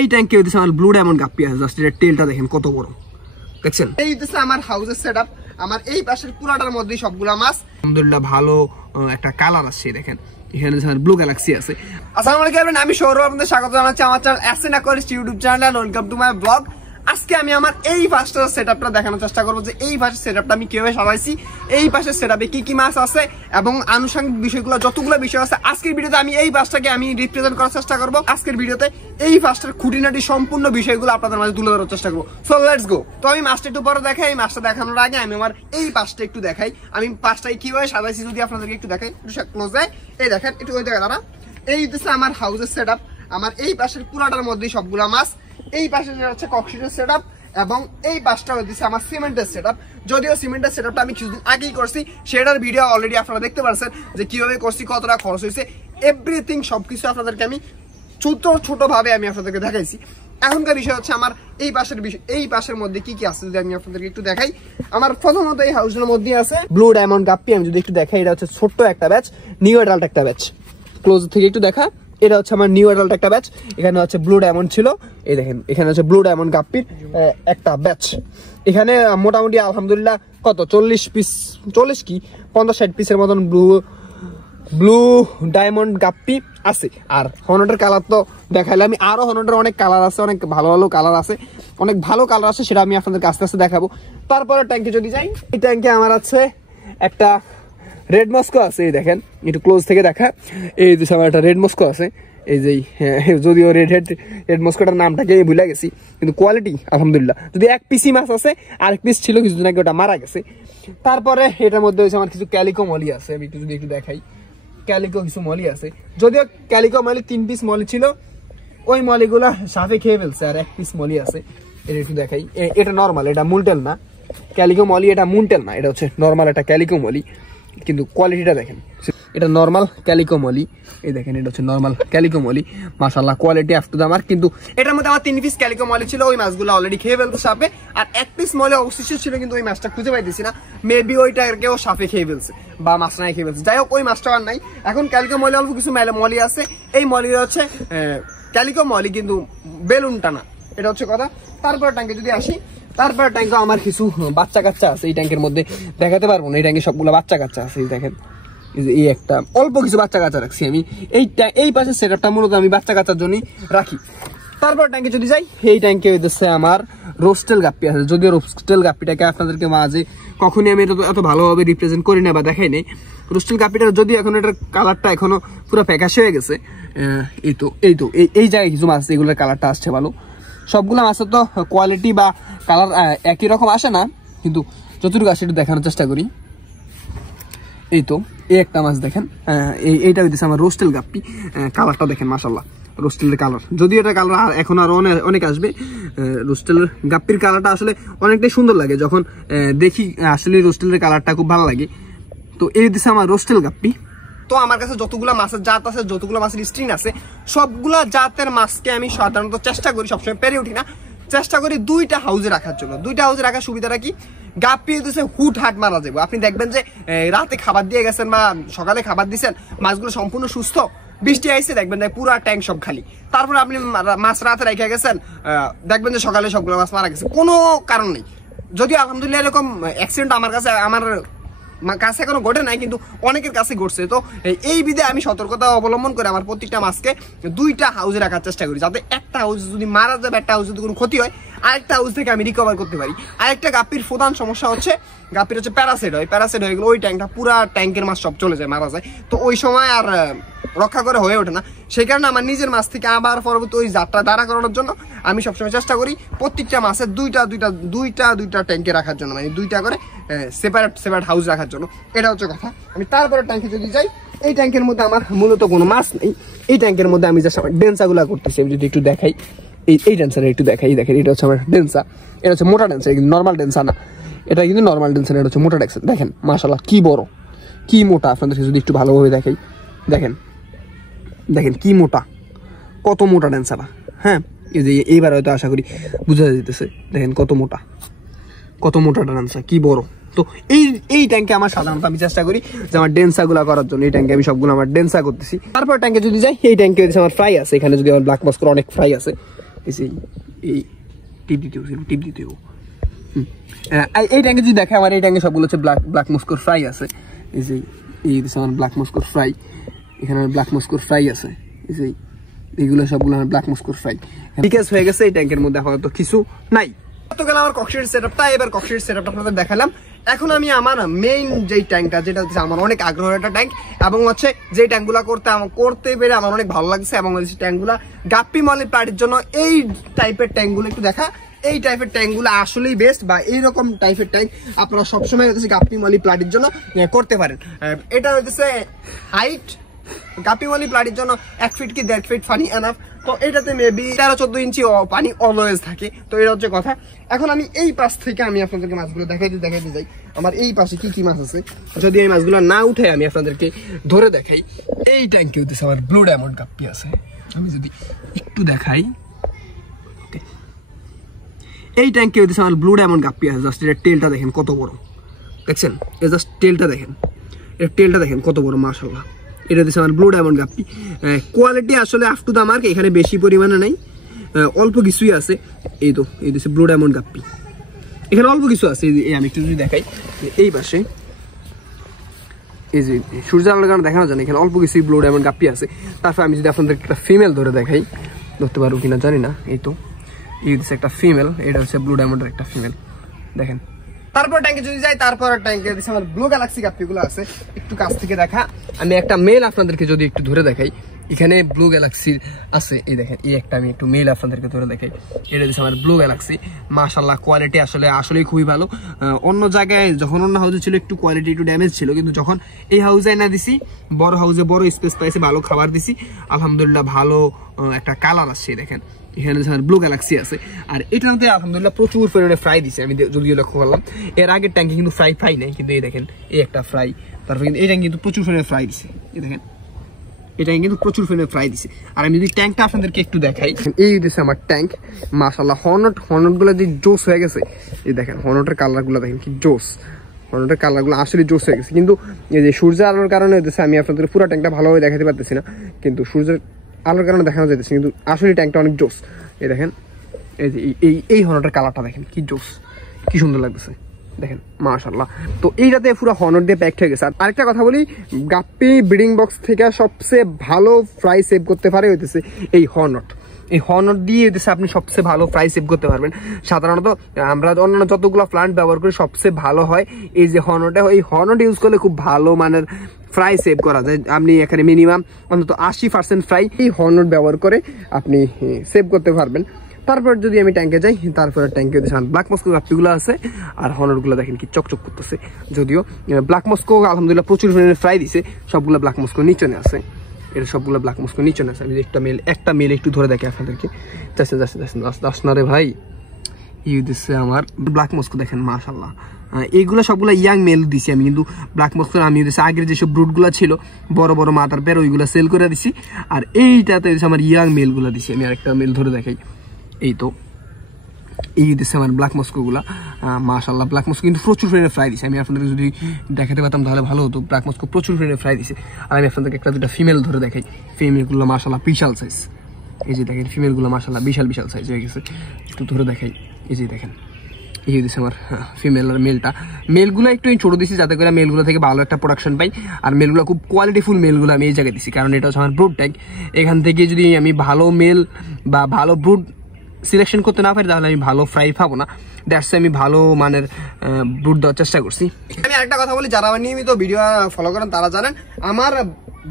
এই ট্যাঙ্কে হইতেছে আমার ব্লু ডায়মন্ড গাপ্পি আছে, জাস্ট এর টেলটা দেখেন কত বড়, দেখছেন? এই হইতেছে আমার হাউসের সেটআপ। আমার এই পাশের পুরাটার মধ্যেই সবগুলা মাছ, আলহামদুলিল্লাহ ভালো একটা কালার আসছে। দেখেন এখানে ব্লু গ্যালাক্সি আছে। আসসালামু আলাইকুম, আমি সৌরভ, আপনাদের স্বাগত জানাচ্ছি আমার channel SN aquarist YouTube channel. Welcome to my blog. আজকে আমি আমার এই পাশের সেটআপটা দেখানোর চেষ্টা করবো যে এই পাশের সেটআপটা আমি কিভাবে সাজাইছি, এই পাশের সেটআপে কি কি মাছ আছে এবং আনুষঙ্গিক বিষয়গুলো যতগুলো বিষয় আছে আজকের ভিডিওতে আমি এই পাশটাকে আমি রিপ্রেজেন্ট করার চেষ্টা করবো। আজকের ভিডিওতে এই পাশটার খুঁটিনাটি সম্পূর্ণ বিষয়গুলো আপনাদের মাঝে তুলে ধরার চেষ্টা করবো। So let's go. তো আমি মাছটা একটু পরে দেখাই। এই মাছটা দেখানোর আগে আমি আমার এই পাশটা একটু দেখাই, আমি পাশটাকে কিভাবে সাজাইছি যদি আপনাদেরকে একটু দেখাই, একটু ক্লোজে। এই দেখেন একটু ওই জায়গা দাঁড়া। এই হচ্ছে আমার হাউসের সেটআপ। আমার এই পাশের পুরাটার মধ্যেই সবগুলা মাছ। এই পাশে হচ্ছে ককশিটের সেটআপ এবং এই পাশটা হচ্ছে আমার সিমেন্টের সেটআপ। যদিও সিমেন্টের সেটআপটা আমি কিছুদিন আগেই করছি, সেটার ভিডিও অলরেডি আপনারা দেখতে পাচ্ছেন যে কিভাবে করছি, কতটা খরচ হয়েছে, এভরিথিং সবকিছু আপনাদেরকে আমি ছোট ভাবে আমি আপনাদেরকে দেখাইছি। এখনকার বিষয় হচ্ছে আমার এই পাশের বিষয়, এই পাশের মধ্যে কি কি আছে যদি আমি আপনাদেরকে একটু দেখাই। আমার প্রথমত এই হাউসের মধ্যে আছে ব্লু ডায়মন্ড গাপ্পি। আমি যদি একটু দেখাই, এটা হচ্ছে ছোট্ট একটা ব্যাচ, নিউ অ্যাডাল্ট একটা ব্যাচ। ক্লোজ থেকে একটু দেখা, এটা হচ্ছে আমার নিউ অ্যাডাল্ট একটা ব্যাচ। এখানে হচ্ছে ব্লু ডায়মন্ড ছিল, এই দেখেন এখানে হচ্ছে ব্লু ডায়মন্ড গাপ্পির একটা ব্যাচ। এখানে মোটামুটি আলহামদুলিল্লাহ কত 40 পিস, 40 কি 50-60 পিসের মতন ব্লু ডায়মন্ড গাপ্পি আছে। আর হর্নেটের কালার তো দেখাইলে আমি, আরো হর্নেটের অনেক কালার আছে, অনেক ভালো ভালো কালার আছে, অনেক ভালো কালার আছে, সেটা আমি আপনাদেরকে আস্তে আস্তে দেখাবো। তারপরে ট্যাঙ্কে যদি যাই, এই ট্যাঙ্কে আমার আছে একটা রেড মস্কো আছে। এই দেখেন একটু ক্লোজ থেকে দেখা, এই যে আমার একটা রেড মস্কো আছে। এই যে যদিও রেড মস্কোটার নামটাকে ভুলে গেছি, কিন্তু কোয়ালিটি আলহামদুলিল্লাহ। যদি এক পিসি মাছ আছে, আরেক পিস ছিল কিছুদিন আগে, ওটা মারা গেছে। তারপরে এটার মধ্যে হচ্ছে আমার কিছু ক্যালিকো মলি আছে। আমি যদি একটু দেখাই, ক্যালিকো কিছু মলি আছে। যদিও ক্যালিকো মলি 3 পিস মলি ছিল, ওই মলিগুলা সাথে খেয়ে ফেলছে, আর 1 পিস মলি আছে। এটা একটু দেখাই, এটা নর্মাল, এটা মুলটেল না ক্যালিকো মলি, এটা মুলটেল না, এটা হচ্ছে নর্মাল একটা ক্যালিকো মলি। কিন্তু কোয়ালিটিটা দেখেন, এটা নর্মাল ক্যালিকো মলি। এই দেখেন এটা হচ্ছে নর্মাল ক্যালিকো মলি, মাশাআল্লাহ quality up to the mark. কিন্তু এটার মধ্যে আমার 3 পিস ক্যালিকো মলি ছিল, ওই মাছগুলো অলরেডি খেয়ে ফেলতো সাপে। আর 1 পিস মলি অবশিষ্ট ছিল, কিন্তু ওই মাছটা খুঁজে পাইতেছি না, মেবি ওইটাকেও সাপে খেয়ে ফেলছে বা মাছ নাই খেয়ে ফেলছে। যাই হোক, ওই মাছটা আর নাই। এখন ক্যালিকো মলি অল্প কিছু মলি আছে। এই মলিটা হচ্ছে ক্যালিকো মলি, কিন্তু বেলুনটা না, এটা হচ্ছে কথা। তারপর ট্যাঙ্কে যদি আসি, তারপর ট্যাঙ্কে আমার কিছু বাচ্চা কাচ্চা আছে। এই ট্যাঙ্কের মধ্যে দেখাতে পারবো না, এই ট্যাঙ্কে সবগুলো বাচ্চা কাচ্চা আছে। এই দেখেন এই একটা অল্প কিছু বাচ্চা কাচ্চা রাখছি আমি। এই পাশের সেটআপটা মূলত আমি বাচ্চা কাচ্চার জন্যই রাখি। তারপর ট্যাঙ্কে যদি যাই, এই ট্যাঙ্কে হইতেছে আমার রোস্টেল গাপ্পি আছে। যদিও রোস্টেল গাপ্পিটাকে আপনাদেরকে মাঝে কখনই আমি এত ভালোভাবে রিপ্রেজেন্ট করি না বা দেখাই নেই। রোস্টেল গাপ্পিটা যদিও এখন এটার কালারটা এখনো পুরো ফ্যাকাশে হয়ে গেছে। এই জায়গায় কিছু মাছ এগুলোর কালারটা আসছে ভালো। সবগুলো মাছের তো কোয়ালিটি বা কালার একই রকম আসে না, কিন্তু যতটুকু আসে একটু দেখানোর চেষ্টা করি। এই একটা মাছ দেখেন, এইটা হইতেছে আমার রোস্টেল গাপ্পি। কালারটা দেখেন মাশাআল্লাহ, রোস্টেলের কালার। যদিও এটা কালার এখন আরো অনেক আসবে। রোস্টেলের গাপ্পির কালারটা আসলে অনেকটাই সুন্দর লাগে যখন দেখি, আসলে রোস্টেলের কালারটা খুব ভালো লাগে। তো এই হইতেছে আমার রোস্টেল গাপ্পি। তো আমার কাছে যতগুলো মাছের জাত আছে, যতগুলো মাছের স্ট্রিন আছে, সবগুলা জাতের মাছকে আমি সাধারণত চেষ্টা করি, সবসময় পেরে উঠি না, চেষ্টা করি 2টা হাউসে রাখার জন্য। 2টা হাউসে রাখার সুবিধাটা কি, গাপ্পি হচ্ছে হুট হাট মারা যাবে। আপনি দেখবেন যে রাতে খাবার দিয়ে গেছেন বা সকালে খাবার দিয়েছেন, মাছগুলো সম্পূর্ণ সুস্থ, বৃষ্টি আইসে দেখবেন যে পুরা ট্যাঙ্ক সব খালি। তারপরে আপনি মাছ রাতে রেখে গেছেন, দেখবেন যে সকালে সবগুলো মাছ মারা গেছে, কোনো কারণ নেই। যদিও আলহামদুলিল্লাহ এরকম অ্যাক্সিডেন্ট আমার কাছে এখনো ঘটে নাই, কিন্তু অনেকের কাছে ঘটছে। তো এই বিধে আমি সতর্কতা অবলম্বন করে আমার প্রত্যেকটা মাছকে 2টা হাউসে রাখার চেষ্টা করি, যাতে একটা হাউস যদি মারা যাবে, একটা হাউস যদি কোনো ক্ষতি হয়, আরেকটা হাউস থেকে আমি রিকভার করতে পারি। আরেকটা গাপ্পির প্রধান সমস্যা হচ্ছে, গাপ্পির হচ্ছে প্যারাসাইট হয়। প্যারাসাইট হয়ে গেলে ওই ট্যাঙ্কটা পুরা ট্যাঙ্কের মাছ সব চলে যায়, মারা যায়। তো ওই সময় আর রক্ষা করে হয়ে ওঠে না। সেই কারণে আমার নিজের মাছ থেকে আবার পরবর্তী ওই যাত্রা দাঁড়া করানোর জন্য আমি সবসময় চেষ্টা করি প্রত্যেকটা মাছের 2টা ট্যাঙ্কে রাখার জন্য, মানে 2টা করে সেপারেট হাউস রাখার জন্য। এটা হচ্ছে কথা। আমি তারপরে ট্যাঙ্কে যদি যাই, এই ট্যাঙ্কের মধ্যে আমার মূলত কোনো মাছ নেই। এই ট্যাঙ্কের মধ্যে আমি জাস্ট আমার ডেন্সাগুলা করতেছি। আমি যদি একটু দেখাই, এই ডেন্সার একটু দেখাই, দেখেন এটা হচ্ছে আমার ডেন্সা। এটা হচ্ছে মোটা ডেন্সার, কিন্তু নর্মাল ডেন্সা না, এটা কিন্তু নর্মাল ডেন্সার, এটা হচ্ছে মোটা ডেন্সার। দেখেন মাশাআল্লাহ কি বড়, কি মোটা। আপনাদেরকে যদি একটু ভালোভাবে দেখাই, দেখেন কি মোটা, কত মোটা ডেন্সারটা। হ্যাঁ, এই যে এইবার হয়তো আশা করি বুঝা যেতেছে, দেখেন কত মোটা ডেন্সার, কি বড়। তো এই ট্যাঙ্কে আমার সাধারণত আমি চেষ্টা করি যে আমার ডেন্সা গুলা করার জন্য। এই ট্যাঙ্কে আমি সবগুলো আমার ডেন্সা করতেছি। তারপর ট্যাঙ্কে যদি যাই, এই ট্যাঙ্কে আমার ফ্রাই আছে। এখানে যদি আমার ব্ল্যাক মাস্কর অনেক ফ্রাই আছে, এই টিপ দিতে এই ট্যাঙ্কে যদি দেখে আমার এই ট্যাঙ্কে সবগুলো হচ্ছে ব্ল্যাক মস্কোর ফ্রাই আছে। এই যে আমার ব্ল্যাক মস্কোর ফ্রাই, এখানে আমার ব্ল্যাক মস্কোর ফ্রাই আছে। এইগুলো সবগুলো আমার ব্ল্যাক মস্কোর ফ্রাই বিকাশ হয়ে গেছে। এই ট্যাঙ্কের মধ্যে আপাতত কিছু নাই। তো গেল আমার ককশিট সেটআপটা। এবার ককশিট সেটআপটা আপনাদের দেখালাম। এখন আমি আমার মেইন যেই ট্যাঙ্কটা, যেটা হচ্ছে আমার অনেক আগ্রহের একটা ট্যাঙ্ক, এবং হচ্ছে যে ট্যাঙ্কগুলো করতে পেরে আমার অনেক ভালো লাগছে, এবং হচ্ছে ট্যাঙ্কগুলো গাপ্পি মলি প্লাটির জন্য এই টাইপের ট্যাঙ্কগুলো একটু দেখা। এই টাইপের ট্যাঙ্কগুলো আসলেই বেস্ট, বা এইরকম টাইপের ট্যাঙ্ক আপনারা সবসময় হচ্ছে গাপ্পি মলি প্লাটির জন্য করতে পারেন। এটা হচ্ছে হাইট গাপ্পি মলি প্লাটির জন্য 1 ফিট কি 1.5 ফিট ফানি এনাফ। তো এটাতে মেবি 13-14 ইঞ্চি পানি অলওয়েজ থাকে। তো এটা হচ্ছে কথা। এখন আমি এই পাশ থেকে আমি আপনাদেরকে মাছগুলো দেখাইতে যাই আমার এই পাশে কি কি মাছ আছে। যদি এই মাছগুলো না উঠে আমি আপনাদেরকে ধরে দেখাই। এই ট্যাঙ্কে হচ্ছে আমার ব্লু ডায়মন্ড গাপ্পি আছে। আমি যদি একটু দেখাই, এই ট্যাঙ্কে হচ্ছে আমার ব্লু ডায়মন্ড গাপ্পি আছে। জাস্ট এর টেলটা দেখেন কত বড়, দেখছেন? এই জাস্ট টেলটা দেখেন, এর টেলটা দেখেন কত বড়, মাশাআল্লাহ। এটা হচ্ছে আমার ব্লু ডায়মন্ড গাপ্পি। কোয়ালিটি আসলে আপ টু দা মার্ক, এখানে বেশি পরিমাণে নেই, অল্প কিছুই আছে। এই হচ্ছে ব্লু ডায়মন্ড গাপ্পি, এখানে অল্প কিছু আছে। আমি একটু যদি দেখাই এই পাশে, এই যে সূর্য আলোর কারণে দেখানো যায় না, এখানে অল্প কিছুই ব্লু ডায়মন্ড গাপ্পি আছে। তারপর আমি যদি আপনাদের একটা ফিমেল ধরে দেখাই, ধরতে পারবো কিনা জানি না। এই হচ্ছে একটা ফিমেল, এটা হচ্ছে ব্লু ডায়মন্ডের একটা ফিমেল, দেখেন। তারপর ট্যাঙ্কে যদি যাই, তারপর ট্যাঙ্কে আমার ব্লু গ্যালাক্সি গাপ্পিগুলো আছে। একটু কাছ থেকে দেখা, আমি একটা মেল আপনাদেরকে যদি একটু ধরে দেখাই, এখানে ব্লু গ্যালাক্সির আছে। এই দেখেন, এই একটা আমি একটু মেল আপনাদেরকে ধরে দেখাই। এটা হচ্ছে আমার ব্লু গ্যালাক্সি। মাশাআল্লাহ, কোয়ালিটি আসলেই খুবই ভালো। অন্য জায়গায় যখন অন্য হাউসে ছিল একটু কোয়ালিটি একটু ড্যামেজ ছিল, কিন্তু যখন এই হাউসে না দিছি, বড় হাউসে বড় স্পেস পাইছে, ভালো খাবার দিছি, আলহামদুলিল্লাহ ভালো একটা কালার আসছে। দেখেন এখানে ব্লু গ্যালাক্সি আছে। আর এটার মধ্যে আলহামদুলিল্লাহ প্রচুর পরিমাণে ফ্রাই দিছে, আমি যদিও লক্ষ্য করলাম। এর আগের ট্যাঙ্কে কিন্তু ফ্রাই নেই, কিন্তু এই দেখেন এই একটা ফ্রাই। তারপর কিন্তু এই ট্যাঙ্কে কিন্তু প্রচুর পরিমাণে ফ্রাই দিছে, এই দেখেন এটা কিন্তু প্রচুর পরিমাণে ফ্রাই দিছে। আর আমি যদি ট্যাঙ্কটা আপনাদেরকে একটু দেখাই, এই দিচ্ছে আমার ট্যাঙ্ক। মাশাআল্লাহ, হর্নেট গুলো যে জোস হয়ে গেছে। এই দেখেন হর্নেটের কালার গুলো দেখেন কি জোস, হর্নেটের কালার গুলো আসলে জোস হয়ে গেছে। কিন্তু এই যে সূর্য আলোর কারণে আমি আপনাদের পুরো ট্যাঙ্কটা ভালোভাবে দেখাতে পারতেছি না, কিন্তু সূর্যের আলোর কারণে দেখানো যাইতেছে, কিন্তু আসলে ট্যাঙ্কটা অনেক জোস। এই দেখেন এই হর্নেটের কালারটা দেখেন কি জোস, কি সুন্দর লাগতেছে, দেখেন মাশাআল্লাহ। তো এইটাতে পুরো হর্নেট দিয়ে প্যাকড হয়ে গেছে। আর আরেকটা কথা বলি, গাপ্পি ব্রিডিং বক্স থেকে সবচেয়ে ভালো ফ্রাই সেভ করতে পারে হইতেছে এই হর্নেট। এই হর্নেট দিয়ে হইতেছে আপনি সবচেয়ে ভালো ফ্রাই সেভ করতে পারবেন। সাধারণত আমরা অন্যান্য যতগুলো প্লান্ট ব্যবহার করি সবচেয়ে ভালো হয় এই যে হর্নেট। এই হর্নেট ইউজ করলে খুব ভালো মানের ফ্রাই সেভ করা যায়। আপনি এখানে মিনিমাম অন্তত 80% ফ্রাই এই হর্নেট ব্যবহার করে আপনি সেভ করতে পারবেন। তারপর যদি আমি ট্যাঙ্কে যাই, তারপরে ট্যাঙ্কে ব্ল্যাক মস্কো গাপ্পিগুলো আছে। আর হর্নেটগুলো দেখেন কি চকচক করতেছে। যদিও ব্ল্যাক মস্কো আলহামদুলিল্লাহ প্রচুর পরিমাণে ফ্রাই দিছে, সবগুলো ব্ল্যাক মস্কো নিচে আছে। এটা সবগুলো ব্ল্যাক মস্কো নিচে আছে। আমি একটা মেল একটু ধরে দেখি আপনাদেরকে। যাচ্ছে না রে ভাই, এই দিচ্ছে আমার ব্ল্যাক মস্কো, দেখেন মাশাআল্লাহ। এইগুলো সবগুলো ইয়াং মেল দিছি আমি, কিন্তু ব্ল্যাক মস্কো আমি আগের যেসব ব্রুডগুলো ছিল বড় বড় মাথার পের, ওইগুলো সেল করে দিছি। আর এইটাতে আমার ইয়াং মেলগুলো দিছি। আমি আরেকটা মেল ধরে দেখাই, এই দিচ্ছে আমার ব্ল্যাক মস্কোগুলা। মাশাআল্লাহ, ব্ল্যাক মস্কো কিন্তু প্রচুর পরিমাণে ফ্রাই দিছে। আমি আপনাদের যদি দেখাতে পারতাম তাহলে ভালো হতো। ব্ল্যাক মস্কো প্রচুর পরিমাণে ফ্রাই দিছে। আর আমি আপনাদেরকে একটা দুটা ফিমেল ধরে দেখাই। ফিমেলগুলো মাশাআল্লাহ বিশাল সাইজ। এই যে দেখেন ফিমেলগুলো মাশাআল্লাহ বিশাল সাইজ হয়ে গেছে। একটু ধরে দেখাই, এই যে দেখেন এই দিচ্ছে আমার ফিমেল। আর মেলগুলো একটু ছোট দিছি যাতে করে মেলগুলো থেকে ভালো একটা প্রোডাকশন পাই। আর মেলগুলো খুব কোয়ালিটিফুল মেলগুলো আমি এই জায়গায় দিছি, কারণ এটা হচ্ছে আমার ব্রুড ট্যাঙ্ক। এখান থেকে যদি আমি ভালো মেল বা ভালো ব্রুড সিলেকশন করতে না পারি তাহলে আমি ভালো ফ্রাই পাবো না। দ্যাটস আমি ভালো মানের ব্রুড দেওয়ার চেষ্টা করছি। আমি আরেকটা কথা বলি, যারা আমার নিয়মিত ভিডিও ফলো করেন তারা জানেন আমার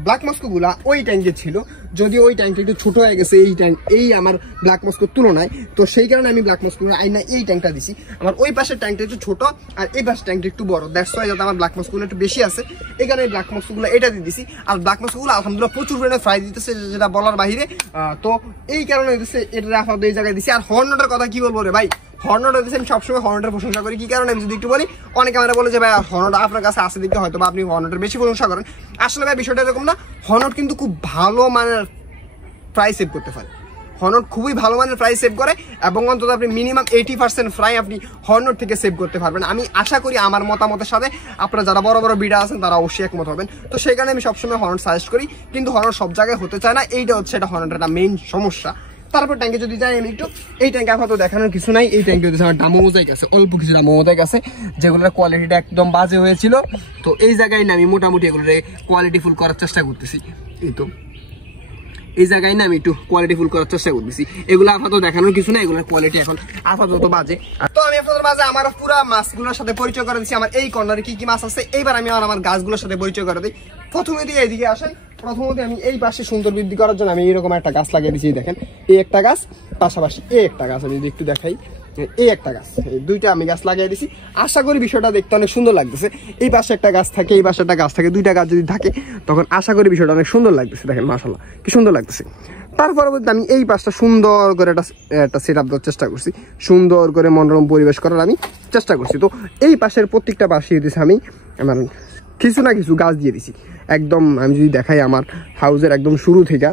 ব্ল্যাক মস্কো গুলা ওই ট্যাঙ্কে ছিল, যদি ওই ট্যাঙ্কটা একটু ছোট হয়ে গেছে এই আমার ব্ল্যাক মস্কোর তুলনায়। তো সেই কারণে আমি ব্ল্যাক মস্কো আইনা এই ট্যাঙ্কটা দিছি। আমার ওই পাশের ট্যাঙ্কটা একটু ছোট আর এই পাশের ট্যাঙ্কটা একটু বড়। দ্যাটস ওয়াই যাতে আমার ব্ল্যাক মস্কো গুলো একটু বেশি আছে, এই কারণে ব্ল্যাক মস্কো গুলো এটা দিয়ে দিছি। আর ব্ল্যাক মস্কো গুলো আলহামদুলিল্লাহ প্রচুর পরিমাণে ফ্রাই দিতেছে, যেটা বলার বাহিরে। তো এই কারণে দিতেছে এটা আপাতত এই জায়গায় দিছি। আর হর্নেটের কথা কি বলবো রে ভাই, হর্নেট দিয়েছে, আমি সবসময় হর্নেটের প্রশংসা করি। কি কারণে আমি যদি একটু বলি, অনেকে আমরা বলে যে ভাই হর্নেট আপনার কাছে আসে দিকে হয়তো বা আপনি হর্নেটের বেশি প্রশংসা করেন। আসলে ভাই বিষয়টা এরকম না, হর্নেট কিন্তু খুব ভালো মানের ফ্রাই সেভ করতে পারে। হর্নেট খুবই ভালো মানের ফ্রাই সেভ করে, এবং অন্তত আপনি মিনিমাম 80% ফ্রাই আপনি হর্নেট থেকে সেভ করতে পারবেন। আমি আশা করি আমার মতামতের সাথে আপনারা যারা বড় বড় বিডা আছেন তারা অবশ্যই একমত হবেন। তো সেই কারণে আমি সবসময় হর্নেট সাজেস্ট করি, কিন্তু হর্নেট সব জায়গায় হতে চায় না। এইটা হচ্ছে এটা হর্নেটের একটা মেইন সমস্যা। তারপর ট্যাঙ্কে যদি যাই আমি একটু, এই ট্যাঙ্কে আপাতত দেখানোর কিছু নাই। এই ট্যাঙ্কে আমার ডামো মোজাইক আছে, অল্প কিছু ডামো মোজাইক আছে, যেগুলোর কোয়ালিটিটা একদম বাজে হয়েছিল। তো এই জায়গায় না আমি মোটামুটি এগুলোর কোয়ালিটি ফুল করার চেষ্টা করতেছি। এই তো এই জায়গায় না আমি একটু কোয়ালিটি ফুল করার চেষ্টা করতেছি। এগুলো আপাতত দেখানোর কিছু না, এগুলোর কোয়ালিটি এখন আপাতত বাজে। তো আমি আপনাদের মাঝে আমার পুরো মাছগুলোর সাথে পরিচয় করে দিচ্ছি, আমার এই কর্নারে কি কি মাছ আছে। এইবার আমি আমার গাছগুলোর সাথে পরিচয় করে দিই। প্রথমে দিয়ে এইদিকে আসেন। প্রথমত আমি এই পাশে সুন্দর বৃদ্ধি করার জন্য আমি এরকম একটা গাছ লাগিয়ে দিচ্ছি। দেখেন এই একটা গাছ, পাশাপাশি এই একটা গাছ, আমি যদি একটু দেখাই, এই একটা গাছ, এই দুইটা আমি গাছ লাগিয়ে দিছি। আশা করি বিষয়টা দেখতে অনেক সুন্দর লাগতেছে। এই পাশে একটা গাছ থাকে, এই পাশে একটা গাছ থাকে, দুইটা গাছ যদি থাকে তখন আশা করি বিষয়টা অনেক সুন্দর লাগতেছে। দেখেন মাশাআল্লাহ কি সুন্দর লাগতেছে। তার পরবর্তী আমি এই পাশটা সুন্দর করে একটা সেট আপ দেওয়ার চেষ্টা করছি, সুন্দর করে মনোরম পরিবেশ করার আমি চেষ্টা করছি। তো এই পাশের প্রত্যেকটা পাশে দিয়েছি আমি আমার কিছু না কিছু গাছ দিয়ে দিছি। একদম আমি যদি দেখাই আমার হাউসের একদম শুরু থেকে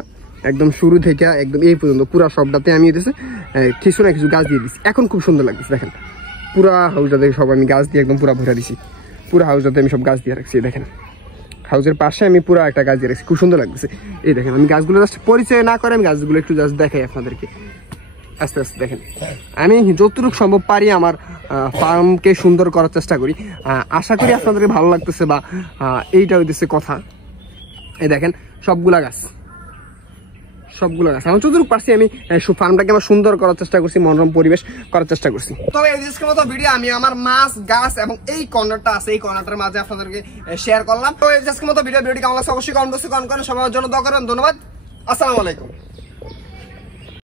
একদম এই পর্যন্ত পুরো সবটাতে আমি দিয়েছি কিছু না কিছু গাছ দিয়ে দিচ্ছি। এখন খুব সুন্দর লাগতেছে। দেখেন পুরা হাউসটাতে সব আমি গাছ দিয়ে একদম পুরা ভরা দিছি। পুরো হাউসটাতে আমি সব গাছ দিয়ে রাখছি। দেখেন হাউসের পাশে আমি পুরো একটা গাছ দিয়ে রাখছি, খুব সুন্দর লাগতেছে। এই দেখেন আমি গাছগুলো জাস্ট পরিচয় না করে আমি গাছগুলো একটু জাস্ট দেখাই আপনাদেরকে আস্তে আস্তে। দেখেন আমি যতটুকু সম্ভব পারি আমার ফার্মকে সুন্দর করার চেষ্টা করি। আশা করি আপনাদেরকে ভালো লাগতেছে বা এইটা হইতেছে কথা। এই দেখেন সবগুলা গাছ আমার যতটুকু পারছি আমি ফার্মটাকে আমার সুন্দর করার চেষ্টা করছি, মনোরম পরিবেশ করার চেষ্টা করছি। তবে আজকের মতো ভিডিও আমি আমার মাছ, গাছ এবং এই কর্নারটা আছে, এই কর্নারটার মাঝে আপনাদেরকে শেয়ার করলাম। তো আজকের মতো ভিডিওটি কেমন লাগছে অবশ্যই কমেন্ট বক্সে কমেন্ট করেন। সবার জন্য দোয়া করেন। ধন্যবাদ। আসসালামু আলাইকুম।